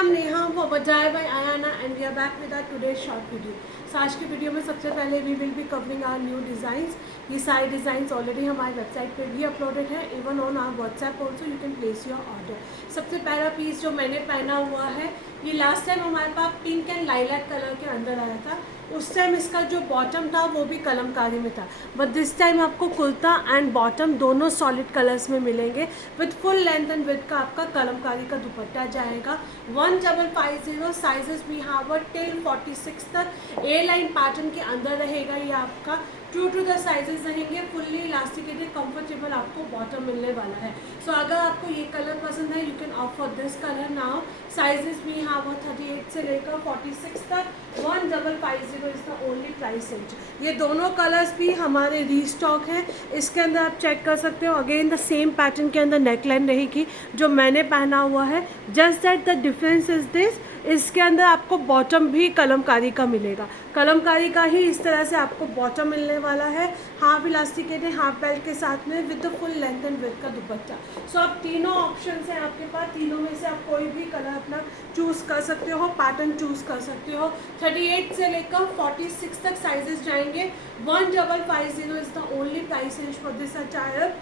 I'm Neha Bajaj by Ayana and we are back with our today's short video. So आज की video में सबसे पहले we will be covering our new designs. ये सारे designs already हमारी website पे भी अपलोडेड है. Even on our WhatsApp also you can place your order. सबसे पहला पीस जो मैंने पहना हुआ है, ये लास्ट टाइम हमारे पास पिंक एंड लाइलैक कलर के अंदर आया था. उस टाइम इसका जो बॉटम था वो भी कलमकारी में था, बट दिस टाइम आपको कुर्ता एंड बॉटम दोनों सॉलिड कलर्स में मिलेंगे. With full length and width का आपका कलमकारी का दुपट्टा जाएगा. 1550 साइजेस भी हैव टिल 46 तक. ए लाइन पैटर्न के अंदर रहेगा ये आपका. ट्रू टू द साइजेस रहेंगे. फुल्ली इलास्टिकेटेड कंफर्टेबल आपको बॉटम मिलने वाला है. सो अगर आपको ये कलर पसंद है, you can opt for this colour now. Sizes भी यहाँ वो 38 से लेकर 46 तक. 1550 is the only price range. ये दोनों कलर्स भी हमारे रीस्टॉक हैं. इसके अंदर आप चेक कर सकते हो. अगेन द सेम पैटर्न के अंदर नेकलाइन रहेगी जो मैंने पहना हुआ है. Just that the difference is this, इसके अंदर आपको बॉटम भी कलमकारी का मिलेगा. कलमकारी का ही इस तरह से आपको बॉटम मिलने वाला है. हाफ इलास्टिकेटेड हाफ बेल्ट के साथ में with the full length and width का दुपट्टा. सो आप तीनों ऑप्शंस हैं आपके पास. तीनों में से आप कोई भी कलर अपना चूज़ कर सकते हो, पैटर्न चूज़ कर सकते हो. 38 से लेकर 46 तक साइजेस जाएंगे. 1550 is the only price range for this attire.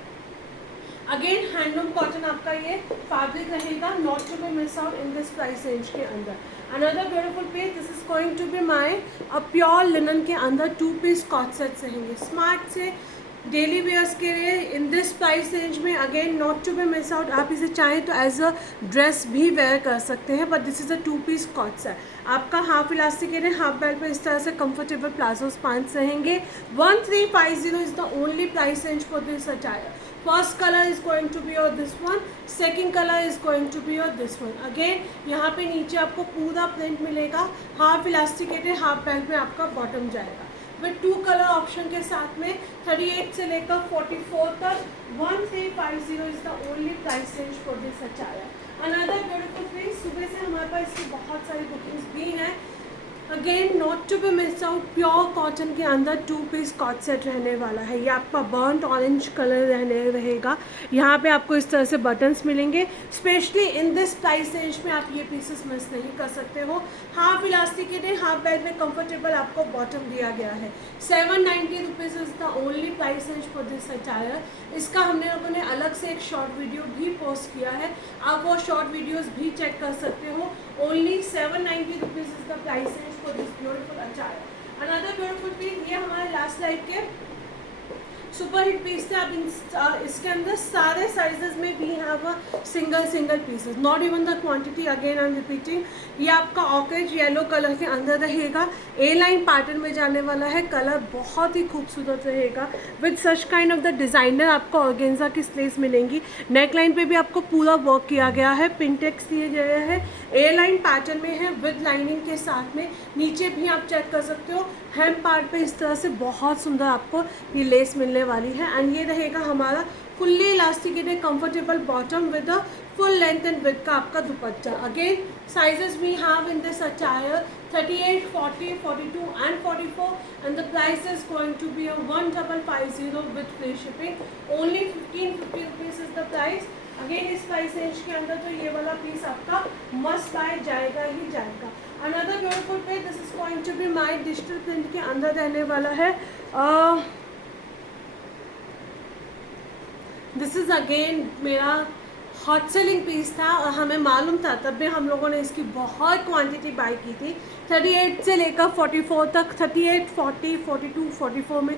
Again handloom cotton आपका ये फैब्रिक रहेगा. Not to be miss out in this price range के अंदर. Another beautiful piece, this is going to be my pure linen के अंदर 2 piece coord sets रहेंगे smart से daily wears के लिए इन दिस प्राइस रेंज में. Again not to be miss out. आप इसे चाहें तो एज अ ड्रेस भी वेयर कर सकते हैं, but this is a 2 piece coord set. आपका हाफ इलास्टिकेटेड हाफ बेल्ट पे इस तरह से कंफर्टेबल प्लाजोस पैंट्स रहेंगे. 1350 is the only price range for this attire. First color is going to be your this one, second color is going to be your this one. Again यहाँ पे नीचे आपको पूरा प्रिंट मिलेगा. Half elasticated half belt में आपका bottom जाएगा with 2 colour option के साथ में. 38 से लेकर 44 तक. 1350 is the only price range for this attire. Another beautiful piece. सुबह से हमारे पास इसकी बहुत सारी बुकिंग्स भी हैं. Again not to be miss out, pure cotton के अंदर 2 पीस कॉट सेट रहने वाला है. ये आपका बर्न्ट ऑरेंज कलर रहेगा. यहाँ पे आपको इस तरह से बटन्स मिलेंगे. Specially in this price range में आप ये पीसेस मिस नहीं कर सकते हो. हाफ इलास्टिकेटेड हाफ बेल्ट में कंफर्टेबल आपको बॉटम दिया गया है. 790 rupees is the only price range for this attire. इसका हमने लोगों ने अलग से एक शॉर्ट वीडियो भी पोस्ट किया है. आप वो शॉर्ट वीडियोज़ भी चेक कर सकते हो. Only 790 rupees is the price range for this beautiful attire. Another beautiful piece, ये हमारे लास्ट लाइफ के सुपर हिट पीस थे. अब इसके अंदर सारे साइजेस में भी have single pieces. Not even the quantity. Again I am repeating. ये आपका ऑकेज येलो कलर के अंदर रहेगा. ए लाइन पैटर्न में जाने वाला है. कलर बहुत ही खूबसूरत रहेगा with such kind of the designer. आपको ऑर्गेन्जा की स्लेस मिलेंगी. नेक लाइन पे भी आपको पूरा वर्क किया गया है. पिंटेक्स दिए गए हैं. ए लाइन पैटर्न में है विद लाइनिंग के साथ में. नीचे भी आप चेक कर सकते हो. हेम पार्ट पे इस तरह से बहुत सुंदर आपको ये लेस मिलने वाली है. एंड ये रहेगा हमारा fully elasticated comfortable bottom with a full length and width का आपका dupatta. Again sizes we have in this attire 38, 40, 42 and 44 and the price is going to be 1550 with free shipping. Only 1550 rupees is the price. Again इस price range के अंदर तो ये वाला piece आपका must buy जाएगा ही जाएगा. अनदर ब्यूटीफुल पे, this is going to be my digital print के अंदर रहने वाला है. दिस इज़ अगेन मेरा हॉट सेलिंग पीस था और हमें मालूम था, तब भी हम लोगों ने इसकी बहुत क्वांटिटी बाई की थी. 38 से लेकर 44 तक. 38, 40, 42, 44 में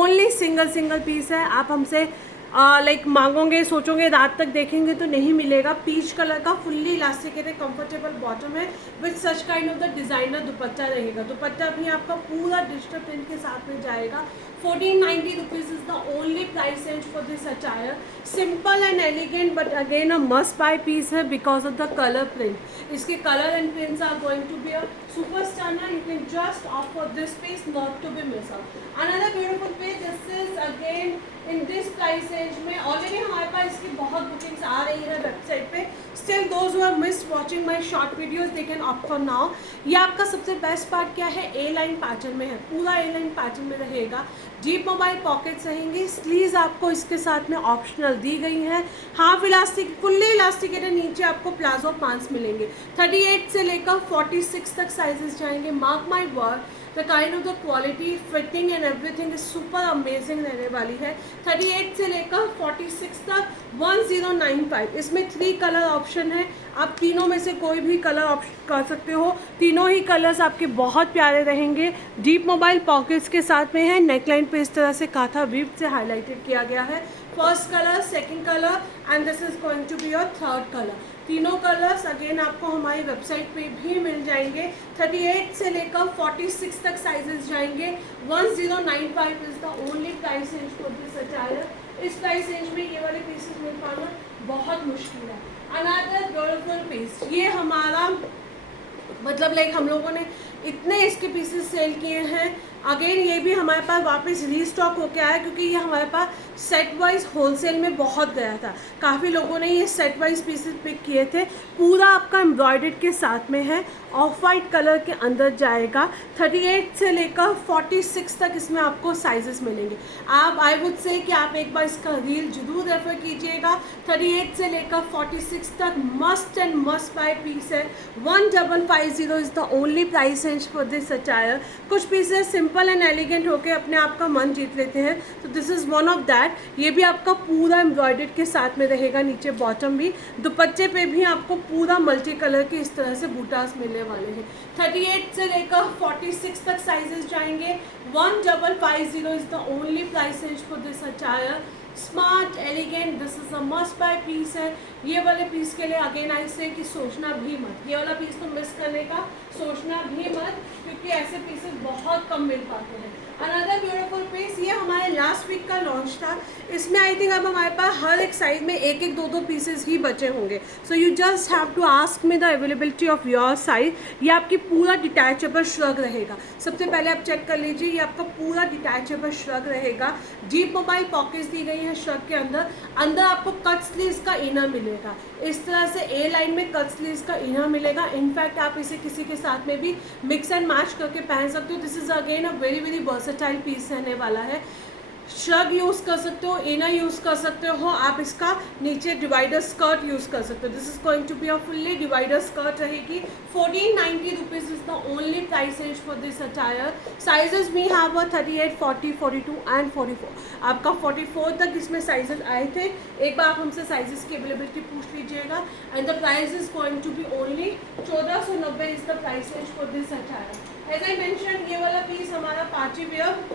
ओनली सिंगल पीस है. आप हमसे लाइक मांगोगे, सोचोगे रात तक देखेंगे तो नहीं मिलेगा. पीच कलर का फुल्ली इलास्टिकेटेड कंफर्टेबल बॉटम है with such kind of the designer दुपट्टा रहेगा. दुपट्टा भी आपका पूरा डिजिटल प्रिंट के साथ में जाएगा. 1490 rupees is the only price range for this attire. Simple and elegant but again a must buy piece है because of the colour print. इसके colour and prints are going to be a super star. You can just opt for this piece, not to be miss out. Another beautiful piece, this is again in this price range में. Already हमारे पास इसकी बहुत bookings आ रही है website पे. Still those who have missed watching my short videos they can opt for now. ये आपका सबसे बेस्ट पार्ट क्या है, ए लाइन पैटर्न में है. पूरा ए लाइन पैटर्न में रहेगा. डीप मोबाइल पॉकेट्स रहेंगे। स्लीव्स आपको इसके साथ में ऑप्शनल दी गई हैं। हाफ इलास्टिक, फुल्ली इलास्टिकेटेड नीचे आपको प्लाजो पैंट्स मिलेंगे। 38 से लेकर 46 तक साइजेस जाएंगे। Mark my word, the kind of the quality, fitting and everything is super amazing रहने वाली है। 38 से लेकर 46 तक 1095। इसमें 3 कलर ऑप्शन है, आप तीनों में से कोई भी कलर ऑप्शन कर सकते हो। तीनों ही कलर्स आपके बहुत प्यारे रहेंगे। डीप मोबाइल पॉकेट्स के साथ में है। नेकलाइन पे इस तरह से काथा वीव से हाईलाइटेड किया गया है। First colour, second colour and this is going to be your third colour. तीनों कलर्स अगेन आपको हमारी वेबसाइट पे भी मिल जाएंगे। 38 से लेकर 46 तक साइजेस जाएंगे। 1095 is the only price range for this attire. इस प्राइस रेंज में ये वाले पीसेस मिल पाना बहुत मुश्किल है। अनदर ब्यूटीफुल पीस, ये हमारा मतलब लाइक हम लोगों ने इतने इसके पीसेस सेल किए हैं। अगेन ये भी हमारे पास वापस रीस्टॉक होके आया क्योंकि ये हमारे पास सेट वाइज होलसेल में बहुत गया था। काफ़ी लोगों ने ये सेट वाइज पीसेस पिक किए थे। पूरा आपका एम्ब्रॉयडर्ड के साथ में है, ऑफ वाइट कलर के अंदर जाएगा। 38 से लेकर 46 तक इसमें आपको साइजेस मिलेंगे। आप आई वुड से कि आप एक बार इसका रील जरूर रेफर कीजिएगा। 38 से लेकर 46 तक must and must buy piece है। 1550 is the only price range for this attire. कुछ पीसेस सिंपल एंड एलिगेंट होके अपने आप का मन जीत लेते हैं, तो this is one of that. ये भी आपका पूरा एम्ब्रॉयडर्ड के साथ में रहेगा, नीचे बॉटम भी। दुपट्टे पे भी आपको पूरा मल्टी कलर के इस तरह से बूटास मिलने वाले हैं। 38 से लेकर 46 तक साइजेस जाएंगे। 1550 is the only price range for this attire. Smart elegant, this is a must buy piece है। ये वाले पीस के लिए अगेन आई से कि सोचना भी मत, ये वाला पीस तो मिस करने का सोचना भी मत, क्योंकि ऐसे पीसेस बहुत कम मिल पाते हैं। अनदर ब्यूटीफुल पीस, ये हमारे लास्ट वीक का लॉन्च था। इसमें आई थिंक अब हमारे पास हर एक साइज में एक एक दो पीसेस ही बचे होंगे। So you just have to ask me the availability of your size. ये आपकी पूरा डिटैचेबल श्रग रहेगा। सबसे पहले आप चेक कर लीजिए, ये आपका पूरा डिटैचेबल श्रग रहेगा। डीप मोबाइल पॉकेट्स दी गई है श्रग के अंदर। अंदर आपको कट स्लीव्स का इनर मिलेगा। इस तरह से ए लाइन में कट स्लीव्स का इनर मिलेगा। इनफैक्ट आप इसे किसी के साथ में भी मिक्स एंड मैच करके पहन सकते हो। This is again a very very versatile piece रहने वाला है। श्रग यूज़ कर सकते हो, इनर यूज़ कर सकते हो, आप इसका नीचे डिवाइडर स्कर्ट यूज़ कर सकते हो। This is going to be a fully divider skirt रहेगी। 1490 rupees is the only price range for this attire. Sizes we have 38, 40, 42 and 44। आपका 44 तक इसमें साइजेस आए थे। एक बार आप हमसे साइजेस की अवेलेबिलिटी पूछ लीजिएगा। And the price is going to be only 1490 is the price range for this attire. As I mention, ये वाला पीस हमारा पार्टी वेयर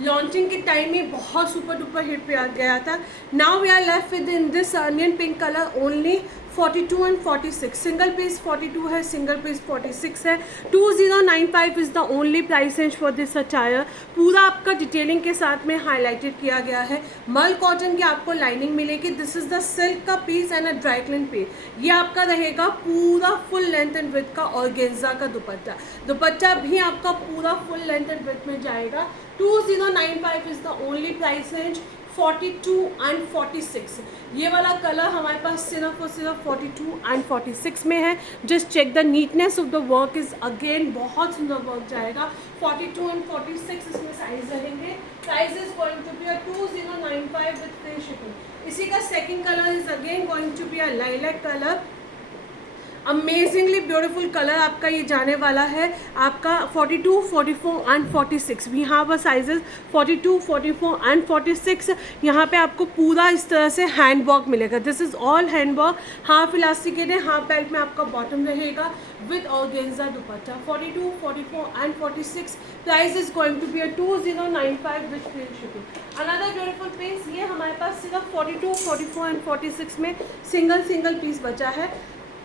लॉन्चिंग के टाइम में बहुत सुपर डुपर हिट पे आ गया था। Now we are left with in this onion pink colour only 42 and 46। Single piece 42 है, सिंगल पीस 46 है। 2095 is the only price range for this attire. पूरा आपका डिटेलिंग के साथ में हाईलाइटेड किया गया है। मल कॉटन की आपको लाइनिंग मिलेगी। दिस इज़ द सिल्क का piece and a dry clean piece. ये आपका रहेगा पूरा फुल लेंथ एंड विड्थ का ऑर्गेन्जा का दुपट्टा। दुपट्टा भी आपका पूरा फुल लेंथ एंड विड्थ में जाएगा। 2095 is the only price range. 42 and 46, ये वाला कलर हमारे पास सिर्फ और सिर्फ 42 एंड 46 में है। Just check the neatness of the work is again बहुत सुंदर वर्क जाएगा। 42 एंड 46 इसमें साइज रहेंगे। Price is going to be a 2095 with free shipping. इसी का second colour is again going to be a lilac colour. Amazingly beautiful colour आपका ये जाने वाला है। आपका 42, 44 एंड 46 भी यहाँ पर साइजेस 42, 44 एंड 46। यहाँ पे आपको पूरा इस तरह से हैंड वर्क मिलेगा। This is all hand work. Half elasticate है, हाफ बेल्ट में आपका बॉटम रहेगा with organza dupatta. 42, 44 and 46 price is going to be a 2095 with free shipping. Another beautiful piece, ये हमारे पास सिर्फ 42, 44 एंड 46 में सिंगल पीस बचा है।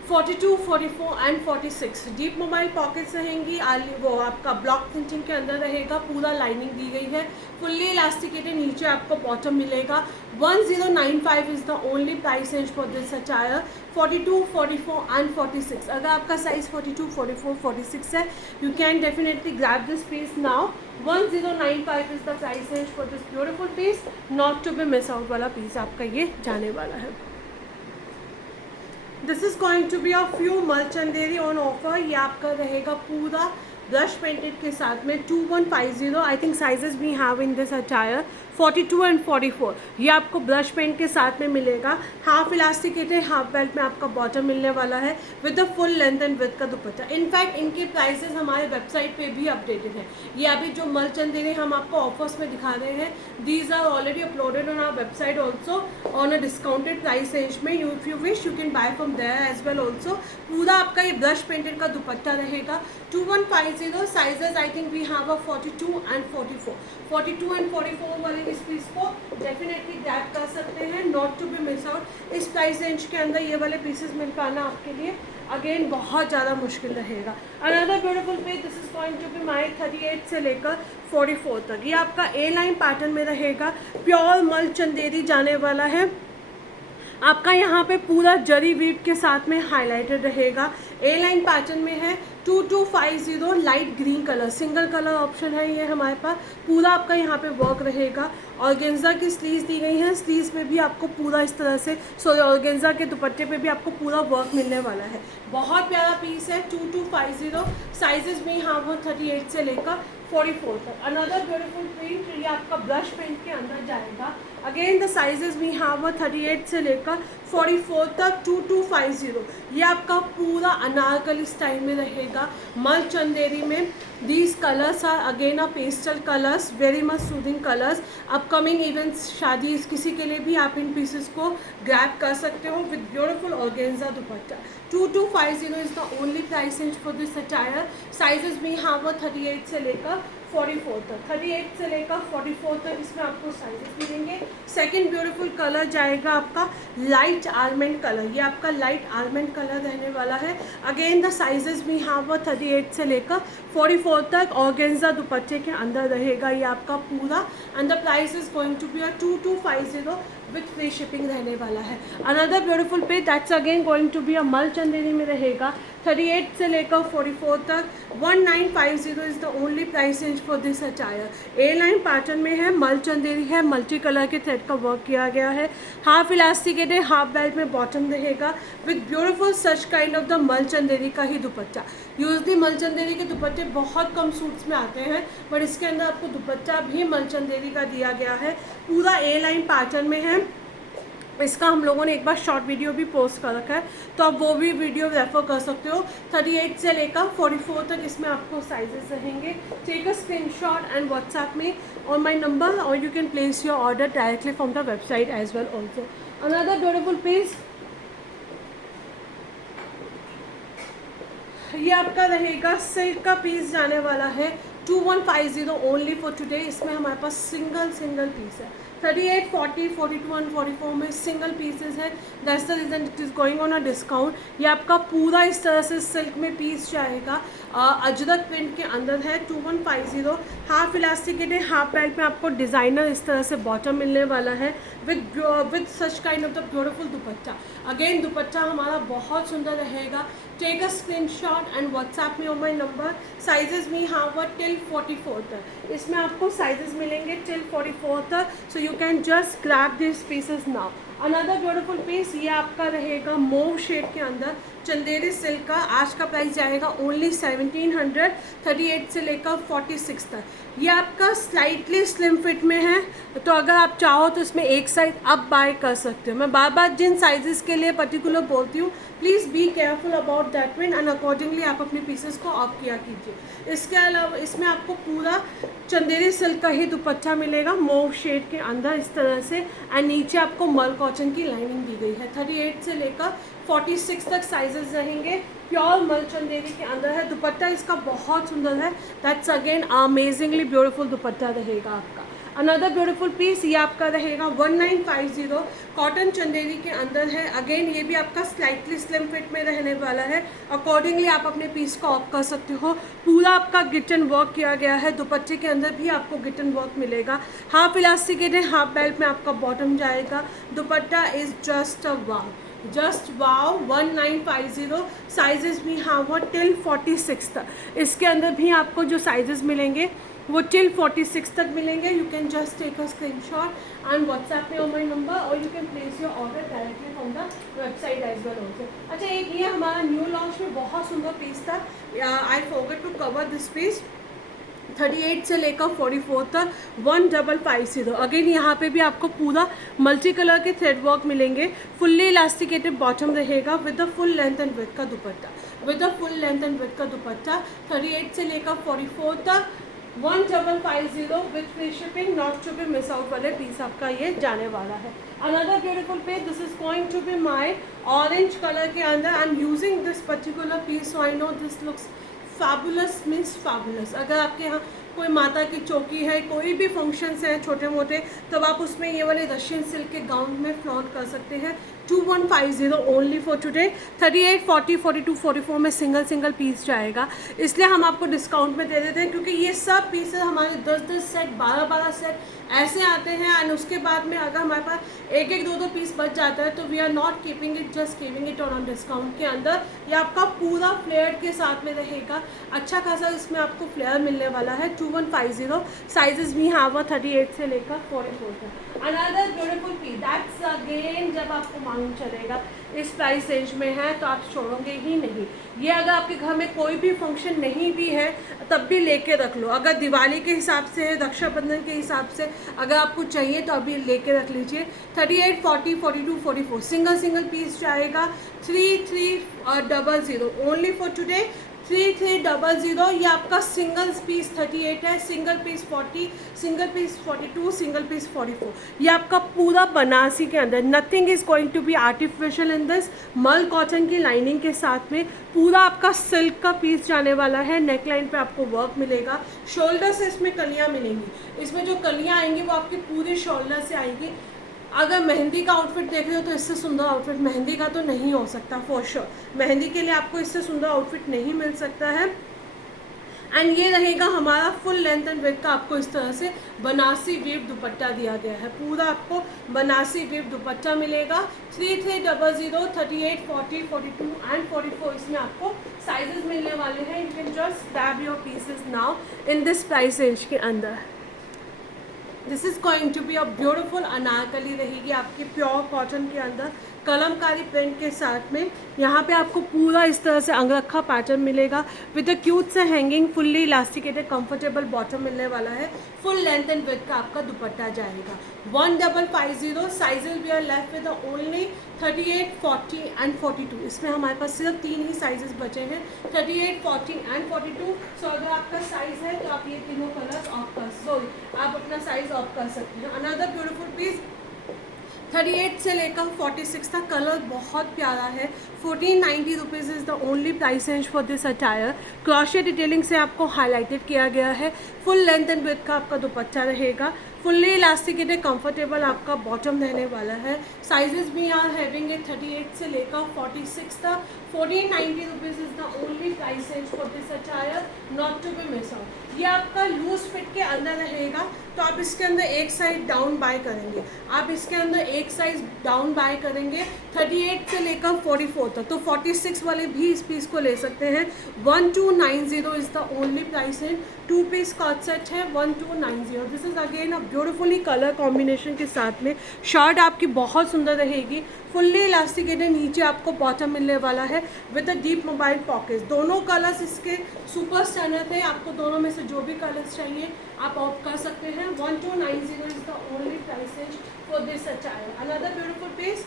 42, 44 एंड 46 डीप मोबाइल पॉकेट्स रहेंगी। वो आपका ब्लॉक प्रिंटिंग के अंदर रहेगा। पूरा लाइनिंग दी गई है। फुल्ली इलास्टिकेटेड नीचे आपको बॉटम मिलेगा। 1095 is the only price range for this attire. 42, 44 and 46। अगर आपका साइज 42, 44, 46 है, you can definitely grab this piece now. 1095 is the price range for this beautiful piece. Not to be miss out वाला piece आपका ये जाने वाला है। This is going to be a pure mul Chanderi on offer. ये आपका रहेगा पूरा ब्रश पेंटेड के साथ में 2150 I think sizes we have in this attire 42 and 44। ये आपको ब्रश पेंट के साथ में मिलेगा। हाफ इलास्टिकेटेड हाफ बेल्ट में आपका बॉटम मिलने वाला है with the full length and with का दुपट्टा। इनफैक्ट इनके प्राइसेस हमारे वेबसाइट पे भी अपडेटेड है। ये अभी जो मल चंदेरी हम आपको ऑफर्स में दिखा रहे हैं, these are already uploaded on our website also on a discounted price range में। If you wish you can buy from there as well also. पूरा आपका ये ब्रश पेंटेड का दुपट्टा रहेगा 2150। Sizes I think we have a 42 and 44। 42 and 44 वाले इस piece को definitely grab कर सकते हैं, not to be miss out. इस प्राइस रेंज के अंदर ये वाले पीसेस मिल पाना आपके लिए अगेन बहुत ज़्यादा मुश्किल रहेगा। Another beautiful piece, this is going to be my 38 से लेकर 44 तक। ये आपका ए लाइन पैटर्न में रहेगा, प्योर मल चंदेरी जाने वाला है। आपका यहाँ पे पूरा जरी वीव के साथ में हाईलाइटेड रहेगा। ए लाइन पैटर्न में है 2250 light green colour, single colour option है ये हमारे पास। पूरा आपका यहाँ पे वर्क रहेगा। ऑर्गेन्जा की स्लीव्स दी गई हैं, स्लीव्स में भी आपको पूरा इस तरह से ऑर्गेन्जा के दुपट्टे पे भी आपको पूरा वर्क मिलने वाला है। बहुत प्यारा पीस है 2250। साइजेस में यहाँ वो 38 से लेकर 44 तक। अनदर ब्यूटीफुल प्रिंट, ये आपका ब्रश पेंट के अंदर जाएगा। Again the sizes we have 38 से लेकर 44 तक 2250। ये आपका पूरा अनारकली स्टाइल में रहेगा मल चंदेरी में। These colours are again a pastel colours, very much soothing colours. Upcoming events, शादी, किसी के लिए भी आप इन पीसेस को ग्रैब कर सकते हो with beautiful organza dupatta. 2250 is the only price range for this attire. Sizes भी हैव 38 से लेकर 44 तक। 38 से लेकर 44 तक इसमें आपको साइजेस मिलेंगे। सेकंड ब्यूटीफुल कलर जाएगा आपका लाइट आलमंड कलर। ये आपका लाइट आलमंड कलर रहने वाला है। अगेन द साइजेस भी यहाँ 38 से लेकर 44 तक ऑर्गेन्जा दुपट्टे के अंदर रहेगा ये आपका पूरा। And the price is going to be 2250 with free shipping रहने वाला है। अनदर ब्यूटीफुल पे that's again going to be a mul Chanderi में रहेगा 38 से लेकर 44 तक। 1950 is the only price range for this attire. A line pattern में है, मल चंदेरी है, मल्टी कलर के थ्रेड का वर्क किया गया है। हाफ इलास्टिकेटेड हाफ बेल्ट में बॉटम रहेगा with beautiful such kind of the मल चंदेरी का ही दुपट्टा। यूजली मल चंदेरी के दुपट्टे बहुत कम सूट्स में आते हैं, बट इसके अंदर आपको दुपट्टा भी मल चंदेरी का दिया गया है। पूरा ए लाइन पैटर्न में है। इसका हम लोगों ने एक बार शॉर्ट वीडियो भी पोस्ट कर रखा है, तो आप वो भी वीडियो रेफर कर सकते हो। 38 से लेकर 44 तक इसमें आपको साइजेस रहेंगे। Take a screenshot and WhatsApp में ऑन माय नंबर और you can place your order directly from the website as well also. Another beautiful piece, ये आपका रहेगा सिल्क का पीस जाने वाला है 2150 ओनली फॉर टुडे। इसमें हमारे पास सिंगल पीस है। 38, 40, 42 एंड 44 में सिंगल पीसेस है। That's the reason it is going on a discount. ये आपका पूरा इस तरह से सिल्क में पीस जाएगा, अजरक प्रिंट के अंदर है 2150। हाफ इलास्टिकेटेड हाफ बेल्ट में आपको डिज़ाइनर इस तरह से बॉटम मिलने वाला है with such kind of the beautiful dupatta. Again dupatta हमारा बहुत सुंदर रहेगा। Take a screenshot and WhatsApp में ऑन माय नंबर। साइजेस में यहाँ टिल 44 तक इसमें आपको साइजेस मिलेंगे टिल 44 तक। So you can just grab this pieces now. Another beautiful piece, ये आपका रहेगा मोव शेड के अंदर चंदेरी सिल्क का। आज का प्राइस जाएगा ओनली 1700। 38 से लेकर 46 तक। ये आपका स्लाइटली स्लिम फिट में है, तो अगर आप चाहो तो इसमें एक साइज अप बाय कर सकते हो। मैं बार बार जिन साइजेस के लिए पर्टिकुलर बोलती हूँ, please be careful about that one and accordingly आप अपने पीसेस को ऑफ किया कीजिए। इसके अलावा इसमें आपको पूरा चंदेरी सिल्क का ही दुपट्टा मिलेगा मोव शेड के अंदर इस तरह से, एंड नीचे आपको मल कॉटन की लाइनिंग दी गई है। 38 से लेकर 46 तक साइजेस रहेंगे। प्योर मल चंदेरी के अंदर है। दुपट्टा इसका बहुत सुंदर है। दैट्स अगेन अमेजिंगली ब्यूटीफुल दुपट्टा रहेगा आपका। अनदर ब्यूटीफुल पीस, ये आपका रहेगा 1950 कॉटन चंदेरी के अंदर है। अगेन ये भी आपका स्लाइटली स्लिम फिट में रहने वाला है। अकॉर्डिंगली आप अपने पीस को ऑफ कर सकते हो। पूरा आपका गिटन वर्क किया गया है। दुपट्टे के अंदर भी आपको गिटन वर्क मिलेगा। हाफ इलास्टिकेटेड हाफ बेल्ट में आपका बॉटम जाएगा। दुपट्टा is just a wow, just wow. 1950 sizes भी हाँ वो टिल 46 तक। इसके अंदर भी आपको जो साइजेस मिलेंगे वो टिल 46 तक मिलेंगे। You can just take a screenshot and WhatsApp में ऑन माई नंबर और you can place your order directly from the website as well also. अच्छा, एक ये हमारा न्यू लॉन्च में बहुत सुंदर पीस था, I forget to cover this piece. 38 से लेकर 44 तक 1550। अगेन यहाँ पे भी आपको पूरा मल्टी कलर के थ्रेड वर्क मिलेंगे। फुल्ली इलास्टिकेटेड बॉटम रहेगा with the full length and width का dupatta, with the full length and width का दुपट्टा। 38 से लेकर 44 तक 1550 with free shipping, not to be miss out वाले पीस आपका ये जाने वाला है। Another beautiful piece, this is going to be my orange colour के अंदर। I am using this particular piece so I know this looks fabulous means fabulous. अगर आपके यहाँ कोई माता की चौकी है, कोई भी फंक्शंस हैं छोटे मोटे, तब आप उसमें ये वाले रशियन सिल्क के गाउन में फ्लॉन्ट कर सकते हैं। 2150 ओनली फॉर टुडे। 38, 40, 42, 44 में सिंगल पीस जाएगा, इसलिए हम आपको डिस्काउंट में दे देते हैं, क्योंकि ये सब पीसेस हमारे 10 सेट 12 सेट ऐसे आते हैं। एंड उसके बाद में अगर हमारे पास एक 2 पीस बच जाता है तो we are not keeping it, just keeping it on discount के अंदर। ये आपका पूरा फ्लेयर के साथ में रहेगा, अच्छा खासा इसमें आपको फ्लेयर मिलने वाला है। 2150 साइजेस भी यहाँ पर 38 से लेकर 44 तक। Another beautiful piece, that's again जब आपको मालूम चलेगा इस प्राइस रेंज में है तो आप छोड़ोगे ही नहीं। ये अगर आपके घर में कोई भी फंक्शन नहीं भी है तब भी लेके रख लो। अगर दिवाली के हिसाब से, रक्षाबंधन के हिसाब से अगर आपको चाहिए तो अभी लेके रख लीजिए। 38, 40, 42, 44 सिंगल पीस जाएगा। 3300 ओनली फॉर टुडे। 3300 ये आपका सिंगल पीस 38 है, single piece 40, single piece 42, single piece 44। ये आपका पूरा बनारसी के अंदर, nothing is going to be artificial in this. Mul cotton की लाइनिंग के साथ में पूरा आपका सिल्क का पीस जाने वाला है। नेकलाइन पे आपको वर्क मिलेगा, शोल्डर से इसमें कलियाँ मिलेंगी। इसमें जो कलियाँ आएंगी वो आपकी पूरी शोल्डर से आएंगी। अगर मेहंदी का आउटफिट देख रहे हो तो इससे सुंदर आउटफिट मेहंदी का तो नहीं हो सकता फॉर श्योर। मेहंदी के लिए आपको इससे सुंदर आउटफिट नहीं मिल सकता है। एंड ये रहेगा हमारा फुल लेंथ एंड विड्थ का, आपको इस तरह से बनारसी वीव दुपट्टा दिया गया है। पूरा आपको बनारसी वीव दुपट्टा मिलेगा। 3300, 38, 40, 42 एंड 44 इसमें आपको साइजेस मिलने वाले हैं। You can just grab your pieces now in this price range के अंदर। This is going to be a beautiful anarkali रहेगी आपकी प्योर कॉटन के अंदर, कलमकारी प्रिंट के साथ में। यहाँ पे आपको पूरा इस तरह से अंगरखा पैटर्न मिलेगा विद अ क्यूट से hanging, fully elasticated comfortable bottom मिलने वाला है। फुल लेंथ एंड विड्थ का आपका दुपट्टा जाएगा। 1550 sizes we are left with only 38, 40 and 42। इसमें हमारे पास सिर्फ 3 ही साइजेस बचे हैं, 38, 40 एंड 42। सो अगर आपका साइज है तो आप ये तीनों कलर्स ऑफ आप अपना साइज ऑफ कर सकते हैं। अनदर ब्यूटीफुल पीस 38 से लेकर 46 तक, कलर बहुत प्यारा है। 1490 rupees is the only price range for this attire. Crochet detailing से आपको हाईलाइटेड किया गया है। फुल लेंथ एंड विड्थ का आपका दुपट्टा रहेगा। फुल्ली इलास्टिकेटेड कंफर्टेबल आपका बॉटम रहने वाला है। साइजेस भी आर हैविंग इट 38 से लेकर 46 तक। 1490 rupees is the only price range for this attire, not to be miss out. ये आपका लूज फिट के अंदर रहेगा, तो आप इसके अंदर एक साइज डाउन बाय करेंगे, आप इसके अंदर एक साइज डाउन बाय करेंगे 38 से लेकर 44 तक, तो 46 वाले भी इस पीस को ले सकते हैं। 1290 is the only price range. 2 piece coord set है 1290। This is again a beautifully colour combination के साथ में। शर्ट आपकी बहुत सुंदर रहेगी, फुल्ली इलास्टिकेटेड, नीचे आपको बॉटम मिलने वाला है with the deep mobile pockets. दोनों कलर्स इसके सुपर स्टैंडर्ड है, आपको दोनों में से जो भी कलर्स चाहिए आप ऑप्ट कर सकते हैं। 1290 is the only price range for this attire. Another beautiful piece,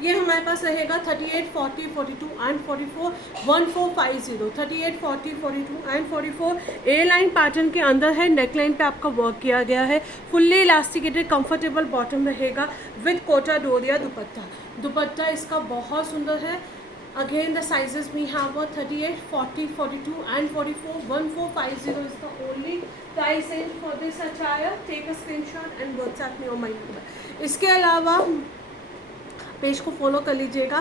ये हमारे पास रहेगा 38, 40, 42 and 44। 1450, 38, 40, 42 and 44 A line pattern के अंदर है। नेकलाइन पे आपका वर्क किया गया है। फुल्ली इलास्टिकेटेड कंफर्टेबल बॉटम रहेगा विद कोटा डोरिया दुपट्टा। दुपट्टा इसका बहुत सुंदर है। Again the sizes we have 38, 40, 42 and 44। 1450 is the only price range for this attire. Take a screenshot and WhatsApp me on my number. इसके अलावा पेज को फॉलो कर लीजिएगा,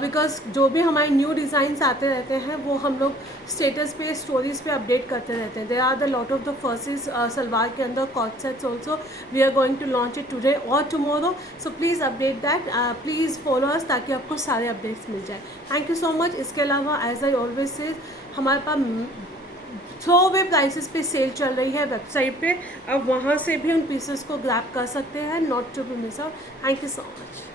बिकॉज जो भी हमारे न्यू डिज़ाइंस आते रहते हैं वो हम लोग स्टेटस पे, स्टोरीज पे अपडेट करते रहते हैं। There are the lot of the फर्सेस सलवार के अंदर coord sets also we are going to launch it today और tomorrow. So please update that, please follow us ताकि आपको सारे अपडेट्स मिल जाए। Thank you so much. इसके अलावा एज आई ऑलवेज से हमारे पास थ्रो अवे प्राइसेस पे सेल चल रही है वेबसाइट पे, अब वहाँ से भी उन पीसेस को ग्रैब कर सकते हैं, not to be miss out. Thank you so much.